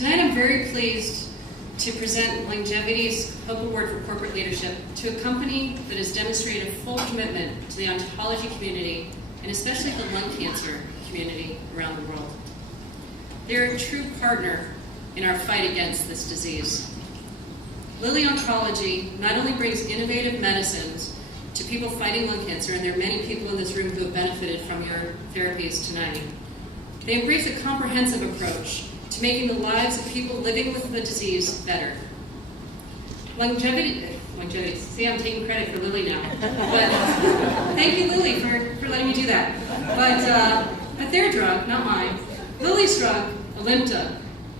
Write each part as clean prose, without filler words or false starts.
Tonight I'm very pleased to present LUNGevity's Hope Award for Corporate Leadership to a company that has demonstrated a full commitment to the oncology community and especially the lung cancer community around the world. They're a true partner in our fight against this disease. Lilly Oncology not only brings innovative medicines to people fighting lung cancer, and there are many people in this room who have benefited from your therapies tonight. They embrace a comprehensive approach to making the lives of people living with the disease better. LUNGevity, see, I'm taking credit for Lilly now. But thank you, Lilly, for letting me do that. But their drug, not mine, Lilly's drug, Alimta,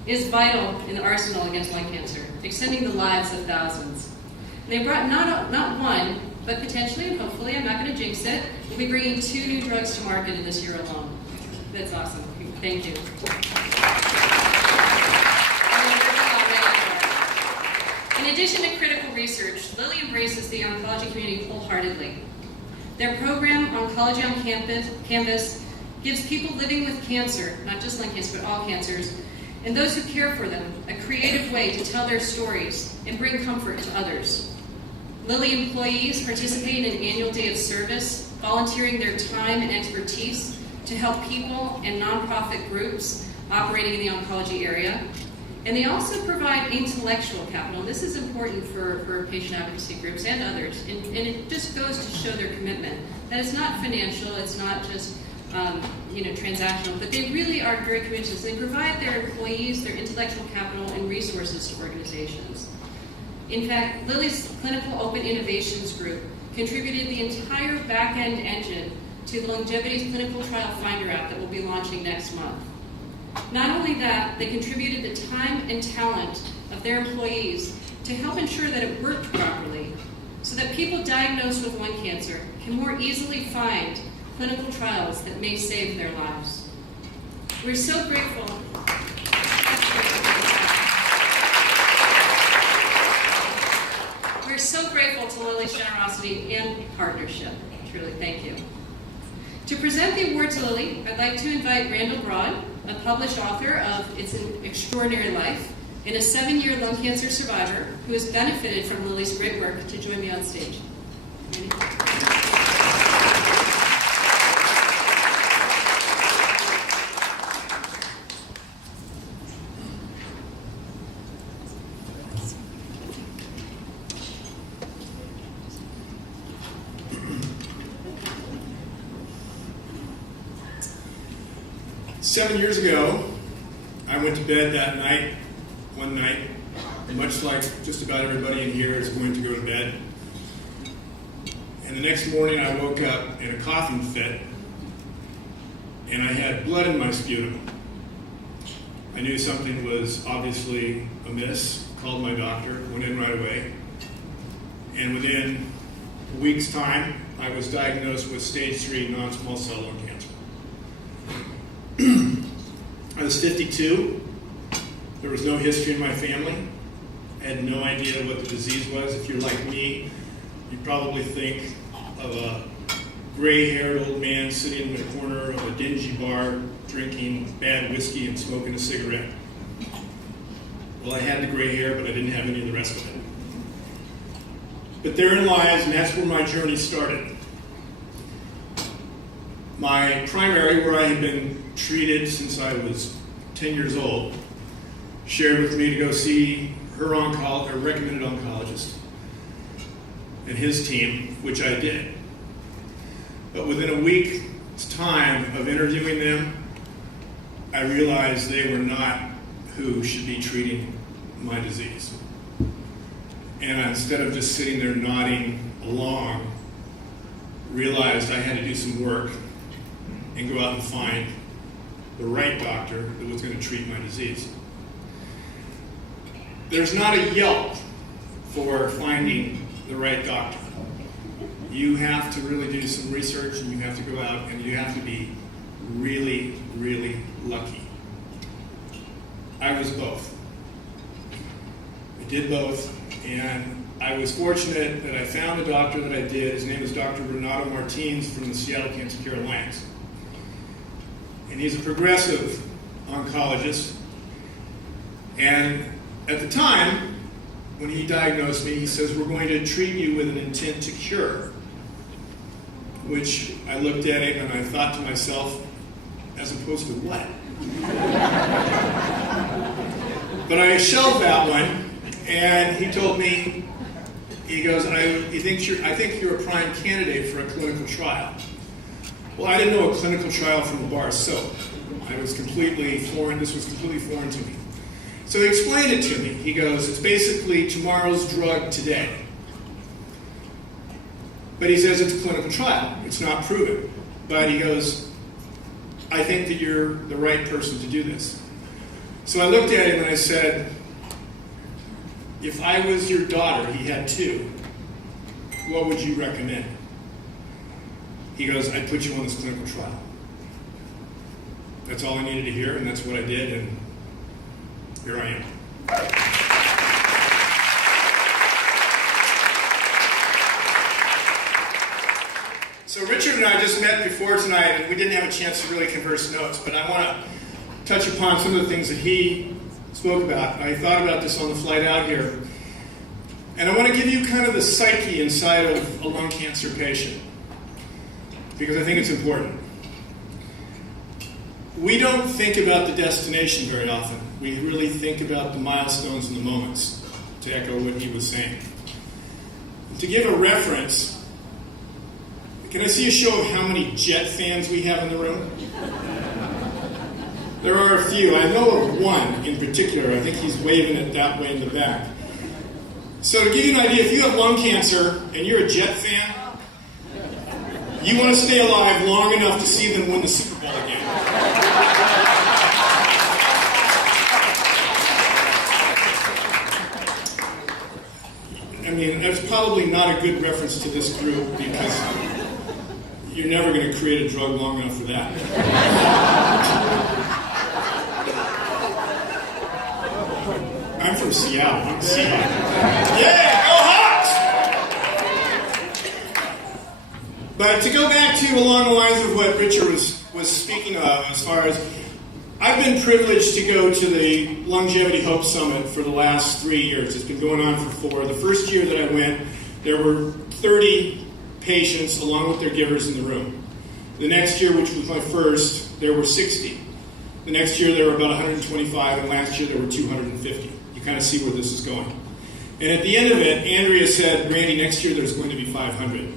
is vital in the arsenal against lung cancer, extending the lives of thousands. And they brought not one, but potentially and hopefully, I'm not going to jinx it, we'll be bringing 2 new drugs to market in this year alone. That's awesome. Thank you. In addition to critical research, Lilly embraces the oncology community wholeheartedly. Their program, Oncology on Campus, gives people living with cancer, not just lung cancer, but all cancers, and those who care for them, a creative way to tell their stories and bring comfort to others. Lilly employees participate in an annual day of service, volunteering their time and expertise to help people and nonprofit groups operating in the oncology area. And they also provide intellectual capital. This is important for patient advocacy groups and others. And it just goes to show their commitment. That it's not financial, it's not just transactional, but they really are very committed to this. They provide their employees their intellectual capital and resources to organizations. In fact, Lilly's Clinical Open Innovations Group contributed the entire back-end engine to LUNGevity's Clinical Trial Finder app that will be launching next month. Not only that, they contributed the time and talent of their employees to help ensure that it worked properly, so that people diagnosed with lung cancer can more easily find clinical trials that may save their lives. We're so grateful. We're so grateful to Lilly's generosity and partnership. Truly, thank you. To present the award to Lilly, I'd like to invite Randall, a published author of It's an Extraordinary Life, and a 7-year lung cancer survivor who has benefited from Lilly's great work, to join me on stage. Randy? 7 years ago, I went to bed that night, one night, much like just about everybody in here is going to go to bed. And the next morning I woke up in a coughing fit, and I had blood in my sputum. I knew something was obviously amiss, called my doctor, went in right away, and within a week's time, I was diagnosed with stage 3 non-small cell lung cancer. I was 52. There was no history in my family. I had no idea what the disease was. If you're like me, you probably think of a gray-haired old man sitting in the corner of a dingy bar drinking bad whiskey and smoking a cigarette. Well, I had the gray hair, but I didn't have any of the rest of it. But therein lies, and that's where my journey started. My primary, where I had been treated since I was 10 years old, shared with me to go see her recommended oncologist and his team, which I did. But within a week's time of interviewing them, I realized they were not who should be treating my disease. And instead of just sitting there nodding along, realized I had to do some work and go out and find the right doctor that was going to treat my disease. There's not a Yelp for finding the right doctor. You have to really do some research, and you have to go out, and you have to be really, really lucky. I was both. I did both, and I was fortunate that I found a doctor that I did. His name is Dr. Renato Martins from the Seattle Cancer Care Alliance. And he's a progressive oncologist, And at the time, when he diagnosed me, he says, we're going to treat you with an intent to cure. Which I looked at it and I thought to myself, as opposed to what? But I shelved that one, and he told me, he goes, I think you're a prime candidate for a clinical trial. Well, I didn't know a clinical trial from a bar of soap. This was completely foreign to me. So he explained it to me. He goes, it's basically tomorrow's drug today. But he says it's a clinical trial. It's not proven. But he goes, I think that you're the right person to do this. So I looked at him and I said, if I was your daughter, he had two, what would you recommend? He goes, I'd put you on this clinical trial. That's all I needed to hear, and that's what I did, and here I am. So Richard and I just met before tonight, and we didn't have a chance to really converse notes, but I want to touch upon some of the things that he spoke about. I thought about this on the flight out here. And I want to give you kind of the psyche inside of a lung cancer patient, because I think it's important. We don't think about the destination very often. We really think about the milestones and the moments, to echo what he was saying. To give a reference, can I see a show of how many Jet fans we have in the room? There are a few. I know of one in particular. I think he's waving it that way in the back. So to give you an idea, if you have lung cancer and you're a Jet fan, you want to stay alive long enough to see them win the Super Bowl again. I mean, that's probably not a good reference to this group, because you're never going to create a drug long enough for that. I'm from Seattle. I'm Seattle. Yeah, go Hawks! But to go back to along the lines of what Richard was speaking of, as far as I've been privileged to go to the LUNGevity Hope Summit for the last 3 years. It's been going on for 4. The first year that I went, there were 30 patients along with their givers in the room. The next year, which was my first, there were 60. The next year there were about 125, and last year there were 250. You kind of see where this is going. And at the end of it, Andrea said, Randy, next year there's going to be 500.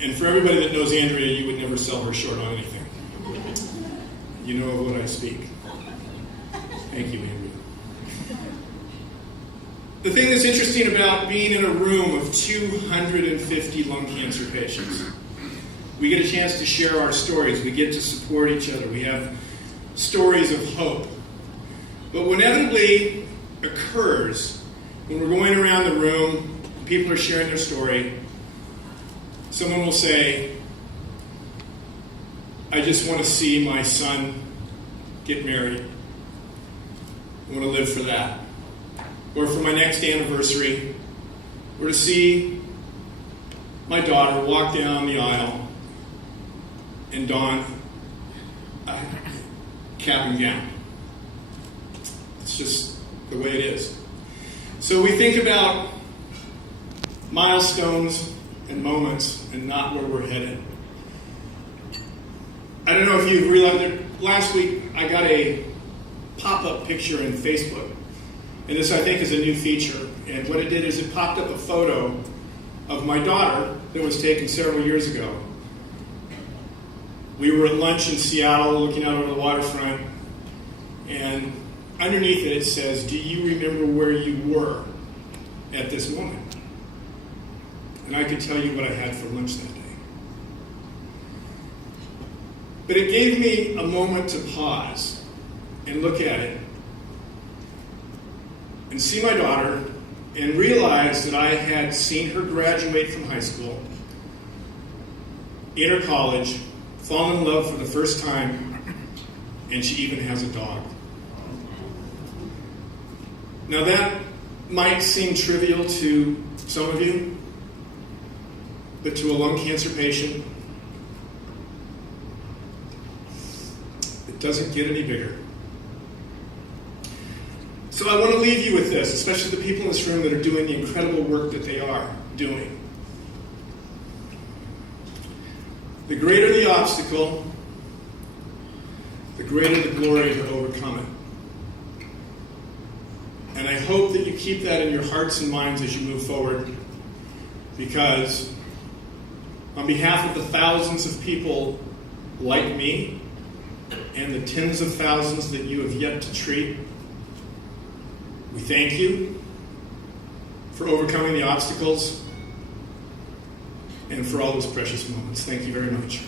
And for everybody that knows Andrea, you would never sell her short on anything. You know of what I speak. Thank you, Andrea. The thing that's interesting about being in a room of 250 lung cancer patients, we get a chance to share our stories. We get to support each other. We have stories of hope. But what inevitably occurs when we're going around the room, people are sharing their story, someone will say, I just want to see my son get married. I want to live for that. Or for my next anniversary, or to see my daughter walk down the aisle and don a cap and gown. It's just the way it is. So we think about milestones and moments and not where we're headed. I don't know if you've realized that last week I got a pop-up picture in Facebook. And this, I think, is a new feature. And what it did is it popped up a photo of my daughter that was taken several years ago. We were at lunch in Seattle looking out over the waterfront. And underneath it, it says, do you remember where you were at this moment? And I could tell you what I had for lunch that day. But it gave me a moment to pause and look at it and see my daughter and realize that I had seen her graduate from high school, enter college, fall in love for the first time, and she even has a dog. Now that might seem trivial to some of you, but to a lung cancer patient, it doesn't get any bigger. So I want to leave you with this, especially the people in this room that are doing the incredible work that they are doing. The greater the obstacle, the greater the glory to overcome it. And I hope that you keep that in your hearts and minds as you move forward, because on behalf of the thousands of people like me and the tens of thousands that you have yet to treat, we thank you for overcoming the obstacles and for all those precious moments. Thank you very much.